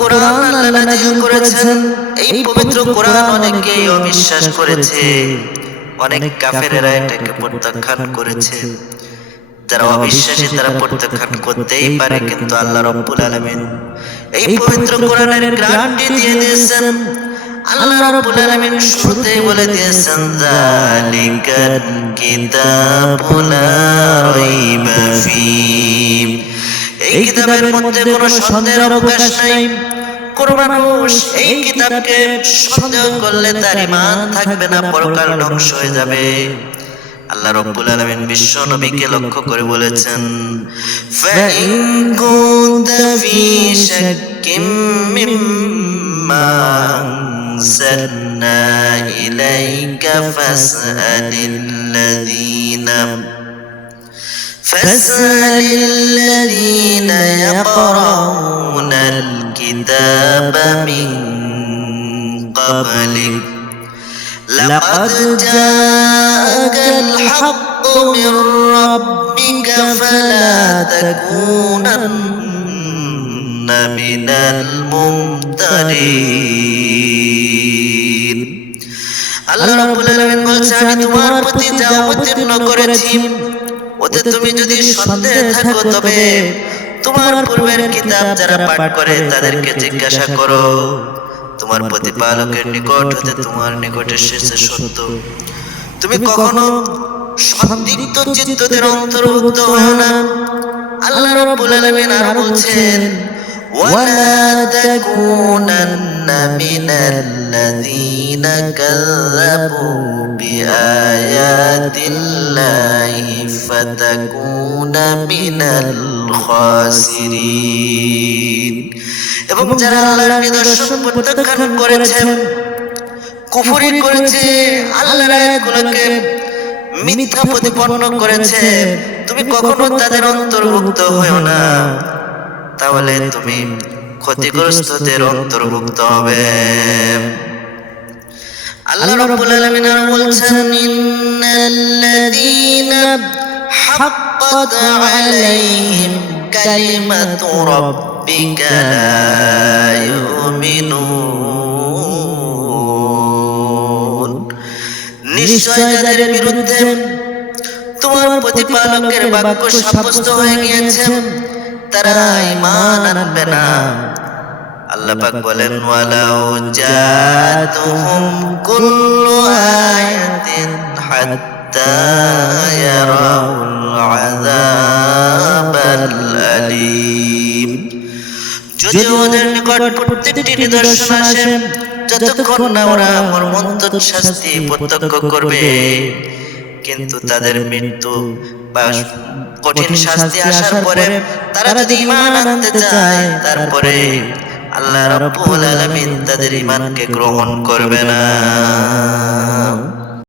কোরআন আল্লাহ নাযিল করেছেন। এই পবিত্র কোরআন অনেকেই অবিশ্বাস করেছে, অনেক কাফেরেরা এটাকে প্রত্যাখ্যান করেছে। যারা অবিশ্বাসী তারা প্রত্যাখ্যান করতেই পারে, কিন্তু আল্লাহ রাব্বুল আলামিন এই পবিত্র কোরআনের গ্যারান্টি দিয়ে দিয়েছেন। আল্লাহ রাব্বুল আলামিন শুরুতেই বলে দিয়েছেন, যালিকাল কিতাবু লা রাইবা ফীহ। এই কিতাবের মধ্যে কোনো সন্দেহের অবকাশ নাই। কোন মানুষ এই কিতাবকে সন্দেহ করলে তার ঈমান থাকবে না, পরকাল ধ্বংস হয়ে যাবে। আল্লাহ রাব্বুল আলামিন বিশ্ব নবীকে লক্ষ্য করে বলেছেন, ফাইন কুনতা ফি শাক্কিম মিম্মা আনসালনা ইলাইকা فاسأل الذين يقرؤون الكتاب من قبلك لقد جاءك الحق من ربك فلا تكونن من الممترين। আল্লাহ রাব্বুল আলামিন বলছেন, আমি তোমার প্রতি যা অবতীর্ণ করেছি ওতে তুমি যদি সন্দেহে থাকো, তবে তোমার পূর্বের কিতাব যারা পাঠ করে তাদেরকে জিজ্ঞাসা করো। তোমার প্রতিপালকের নিকট হতে তোমার নিকট এসেছে সত্য। তুমি কখনো সন্দিগ্ধ চিত্তদের অন্তর্ভুক্ত হও না। আল্লাহ রাব্বুল আলামিন আর বলছেন, ওয়ালা তাকুনান্না মিনাল্লাযীনা কাযযাবু বিআয়াতিল্লাহি ফাতাকুনা মিনাল খাসিরিন। এবং যারা আল্লাহর নিদর্শন প্রত্যাখ্যান করেছে, কুফরি করেছে, আল্লাহর আয়াতগুলোকে মিথ্যা প্রতিপন্ন করেছে, তুমি কখনো তাদের অন্তর্ভুক্ত হও না, তাহলে তুমি ক্ষতিগ্রস্তদের অন্তর্ভুক্ত হবে। আল্লাহ রাব্বুল আলামিন বলছেন, ইন্নাল্লাযীনা হাক্কাত আলাইহিম কালিমাতু রাব্বিকা লা ইউমিনুন। নিশ্চয় যাদের বিরুদ্ধে তোমার প্রতিপালকের বাক্য সাব্যস্ত হয়ে গিয়েছে তারা ঈমান আনবে না। আল্লাহ পাক বলেন, ওয়ালাউ জাতুহুম কুল্লু আয়াতিন হাত্তা ইয়ারাউল আযাবাল আলীম। যদি ওদের নিকট প্রত্যেকটি নিদর্শন আসে, যতক্ষণ না ওরা মর্মন্তুদ শাস্তি প্রত্যক্ষ করবে, কিন্তু তাদের মৃত্যু বা কঠিন শাস্তি আসার পরে তারা যদি ঈমান আনতে চায়, তারপরে আল্লাহ রাব্বুল আলামিন তাদের ঈমানকে গ্রহণ করবে না।